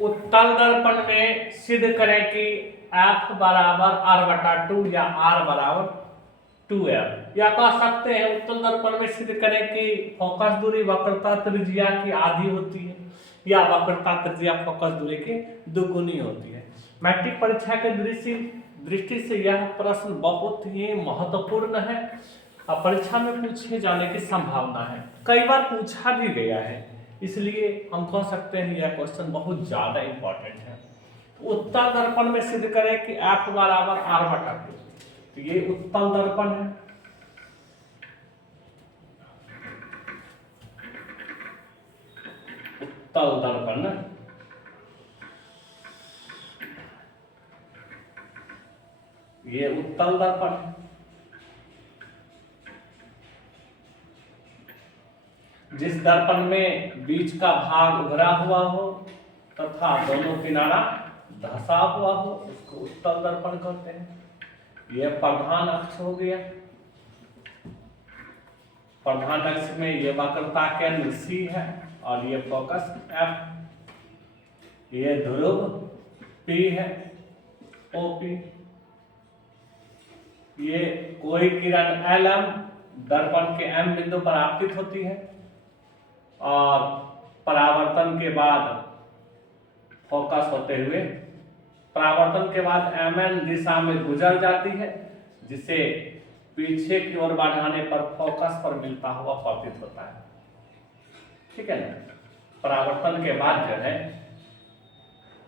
उत्तल दर्पण में सिद्ध करें कि F बराबर R/2 या R बराबर 2F, या कह सकते हैं उत्तल दर्पण में सिद्ध करें कि फोकस दूरी वक्रता त्रिज्या की आधी होती है या वक्रता त्रिज्या फोकस दूरी की दुगुनी होती है। मैट्रिक परीक्षा के दृष्टि से यह प्रश्न बहुत ही महत्वपूर्ण है और परीक्षा में पूछे जाने की संभावना है, कई बार पूछा भी गया है, इसलिए हम कह सकते हैं यह क्वेश्चन बहुत ज्यादा इंपॉर्टेंट है। उत्तल दर्पण में सिद्ध करें कि F बराबर R/2, तो ये उत्तल दर्पण है। उत्तल दर्पण ये उत्तल दर्पण है। जिस दर्पण में बीच का भाग उभरा हुआ हो तथा दोनों किनारा धंसा हुआ हो उसको उत्तल दर्पण कहते हैं। यह प्रधान अक्ष हो गया। प्रधान अक्ष में यह वक्रता केंद्र C है और ये फोकस F, ये ध्रुव P है OP, ये कोई किरण LM दर्पण के M बिंदु पर आपतित होती है और परावर्तन के बाद फोकस होते हुए परावर्तन के बाद MN दिशा में गुजर जाती है, जिसे पीछे की ओर बढ़ाने पर फोकस पर मिलता हुआ प्रतीत होता है। ठीक है ना, परावर्तन के बाद जो है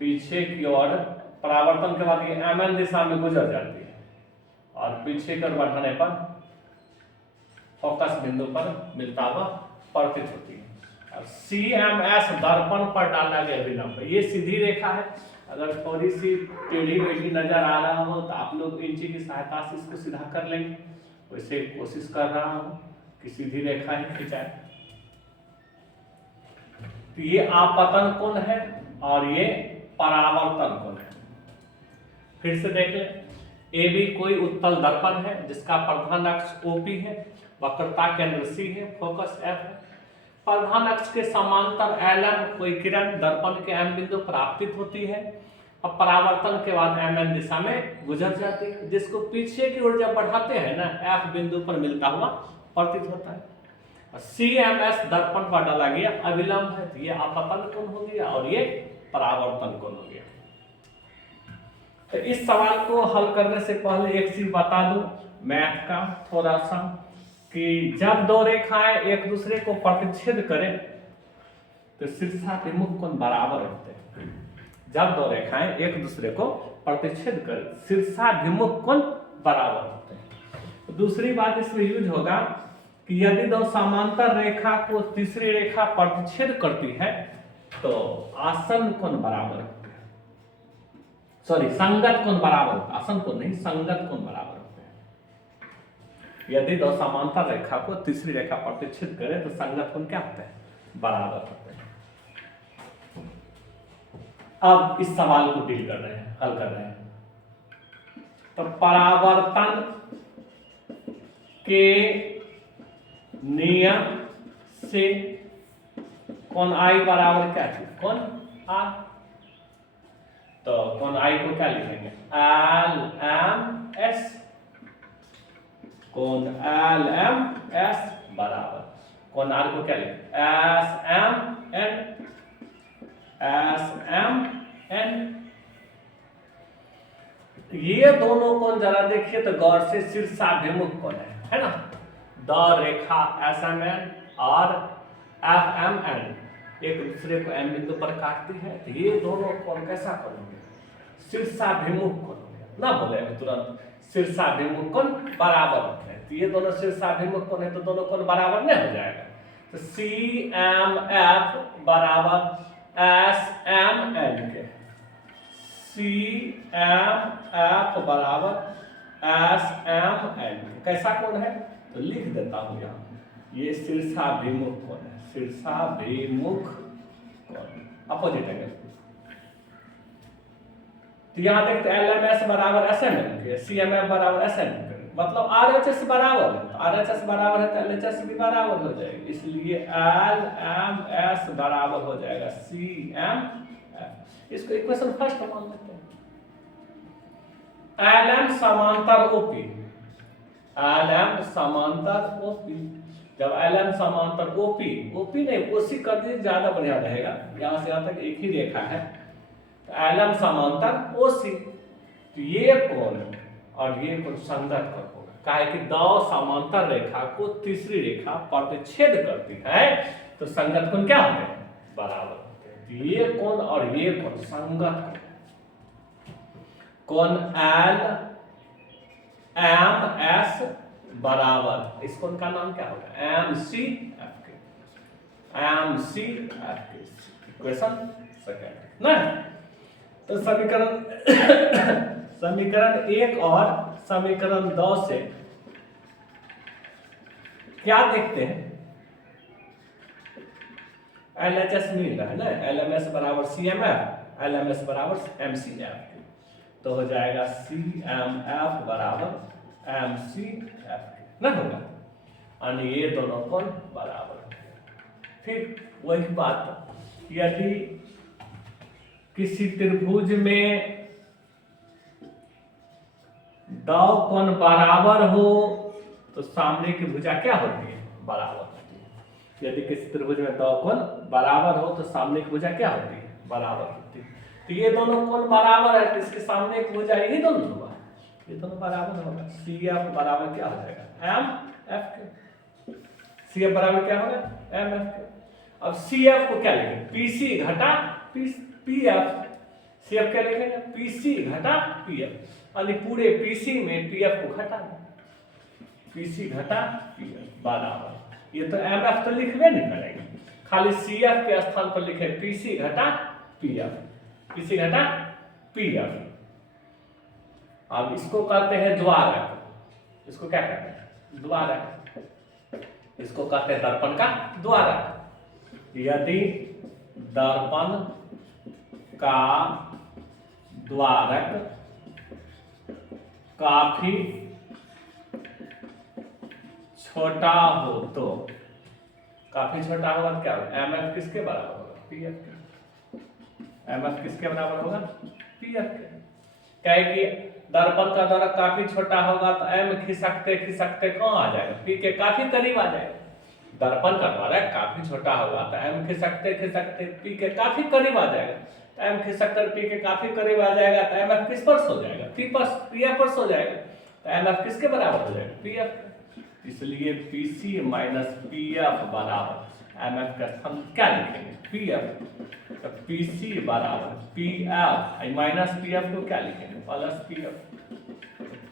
पीछे की ओर परावर्तन के बाद ये MN दिशा में गुजर जाती है और पीछे की ओर बढ़ाने पर फोकस बिंदु पर मिलता हुआ प्रतीत होती है। CMS दर्पण पर डाला गया विलंब, ये सीधी रेखा है। अगर थोड़ी सी टेढ़ी मेढ़ी नजर आ रहा हो तो आप लोग इंची की सहायता से इसको सीधा कर लेंगे। वैसे कोशिश कर रहा हूं कि सीधी रेखा ही खिंचाए। तो ये आपतन कोण है और ये परावर्तन कोण है। फिर से देख लें, AB कोई उत्तल दर्पण है जिसका प्रधान अक्ष OP है, वक्रता केंद्र C है, फोकस F है। प्रधान अक्ष के समांतर LM कोई किरण दर्पण के M बिंदु पर आपतित होती है और परावर्तन के बाद MN दिशा में गुजर जाती है, जिसको पीछे की ओर जब बढ़ाते हैं ना F बिंदु पर मिलता हुआ प्रतीत होता है। CMS दर्पण पर डाला गया अविलंब है, तो ये आपतन कोण हो गया और ये परावर्तन कोण हो गया। तो इस सवाल को हल करने से पहले एक चीज बता दूं मैथ का थोड़ा सा, कि जब दो रेखाएं एक दूसरे को प्रतिच्छेद करें तो शीर्षाभिमुख कोण बराबर होते हैं। जब दो रेखाएं एक दूसरे को प्रतिच्छेद करें शीर्षाभिमुख कोण बराबर होते हैं। तो दूसरी बात इसमें यूज होगा कि यदि दो समांतर रेखा को तीसरी रेखा प्रतिच्छेद करती है तो आसन्न कोण बराबर होते हैं, सॉरी संगत कोण बराबर होता है, आसन्न कोण नहीं संगत कोण बराबर। यदि दो समांतर रेखा को तीसरी रेखा प्रतिच्छेद करे तो संगत कोण क्या होते हैं, बराबर होते हैं। अब इस सवाल को डील कर रहे हैं, हल कर रहे हैं। तो परावर्तन के नियम से कोण I बराबर क्या है, कोण R। तो कोण I को क्या लिखेंगे, LMS। कोण LMS बराबर कोण R को क्या लिखें, SMN। ये दोनों कोण जरा देखिए तो गौर से शीर्षाभिमुख कोण है ना। द रेखा SMN और FMN एक दूसरे को M बिंदु पर काटती है, तो ये दोनों कोण कैसा कोण होंगे, शीर्षाभिमुख कोण होंगे। ना बोले तुरंत शीर्षाभिमुख कोण बराबर होते हैं, तो ये दोनों शीर्षाभिमुख कोण है तो दोनों कोण बराबर नहीं हो जाएगा। तो CMF बराबर SMN के, CMF बराबर SMN कैसा कोण है तो लिख देता हूं यहाँ, ये शीर्षाभिमुख कोण है, शीर्षाभिमुख कोण अपोजिट एंगल। तो यहाँ देखते LMS बराबर SMM के, CMF बराबर SMM के, मतलब RHS बराबर है, RHS बराबर है तो LHS भी बराबर हो जाएगी, इसलिए LMS बराबर हो जाएगा CMF। इसको इक्वेशन फर्स्ट मान लेते हैं। LM समांतर OP, LM समांतर OP, जब LM समांतर OP नहीं OC कर दीजिए ज्यादा बढ़िया रहेगा, यहाँ से यहाँ तक एक ही रेखा है, LM समांतर OC, तो ये कोण और ये कोण संगत कोण होगा, काहे कि दो समांतर रेखा को तीसरी रेखा प्रतिच्छेद करती है, तो संगत कोण क्या होते हैं, बराबर होते हैं। तो ये कोण और ये कोण संगत कोण LMS बराबर, इस कोण का नाम क्या होगा, MCF के, इक्वेशन सेकंड ना। तो समीकरण 1 और समीकरण 2 से क्या देखते हैं, LHS मिल रहा है ना, LMS बराबर CMF, LMS बराबर MCF, तो हो जाएगा CMF बराबर MCF ना होगा, और ये दोनों कोण बराबर। फिर वही बात, यदि किसी त्रिभुज में दो कोण बराबर हो तो सामने की भुजा क्या होती है, बराबर होती है। यदि किसी त्रिभुज में दो कोण बराबर हो तो सामने की भुजा क्या होती है, बराबर होती है। तो ये दोनों कोण बराबर है, तो इसके सामने की भुजा यही दोनों होगा, ये दोनों बराबर होगा। CF बराबर क्या हो जाएगा, MF के, CF बराबर क्या होगा, MF के। अब CF को क्या लिखेंगे, PC घटा PF, CF क्या लिखेंगे, PC घटा PF, यानी पूरे PC में PF को घटा दें, PC घटा PF बराबर, ये तो MF तो लिखबे नहीं करेंगे, खाली CF के स्थान पर लिखे PC घटा PF, PC घटा PF। अब इसको कहते हैं द्वारक, इसको क्या कहते हैं, द्वारक, इसको कहते हैं दर्पण का द्वारक। यदि दर्पण का द्वारक काफी छोटा हो तो, काफी छोटा होगा तो क्या होगा, MF किसके बराबर होगा, PF के, MF किसके बराबर होगा, PF के। क्या है कि दर्पण का द्वारक काफी छोटा होगा तो M खिसकते खिसकते कहाँ आ जाएगा, P के काफी करीब आ जाएगा। दर्पण का द्वारक काफी छोटा होगा तो M खिसकते खिसकते P के काफी करीब आ जाएगा, तो M खिसकते P के काफी करीब आ जाएगा तो MF किस पर सो जाएगा, PF पर सो जाएगा, तो MF किसके बराबर हो जाएगा, PF। इसलिए PC माइनस PF बराबर MF का स्थान क्या लिखेंगे, PF। तो PC बराबर PF माइनस PF को क्या लिखेंगे, प्लस PF।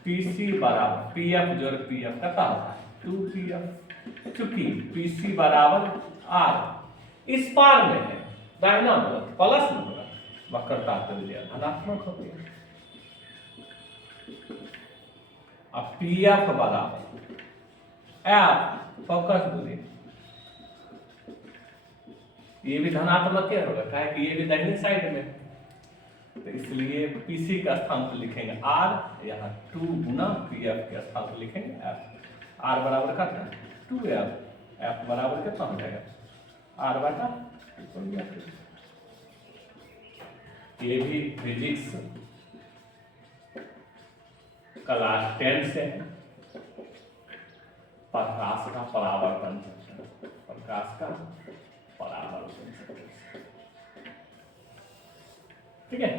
PC बराबर PF जोड़ PF का होता है 2PF, चूंकि PC बराबर R इस पार में है, दाहिना होगा प्लस में होगा, वक्रता त्रिज्या धनात्मक होती है। अब PF बराबर F फोकस दूरी, ये भी धनात्मक क्या होगा, क्या है कि ये भी दाहिनी साइड में, तो इसलिए PC का स्थान पर लिखेंगे R, यहाँ 2 गुना PF के स्थान पर लिखेंगे F। R बराबर करता है 2F, F बराबर कितना हो जाएगा, R बटा 2। ये भी फिजिक्स क्लास 10 से है, प्रकाश का परावर्तन, प्रकाश का परावर्तन, ठीक है।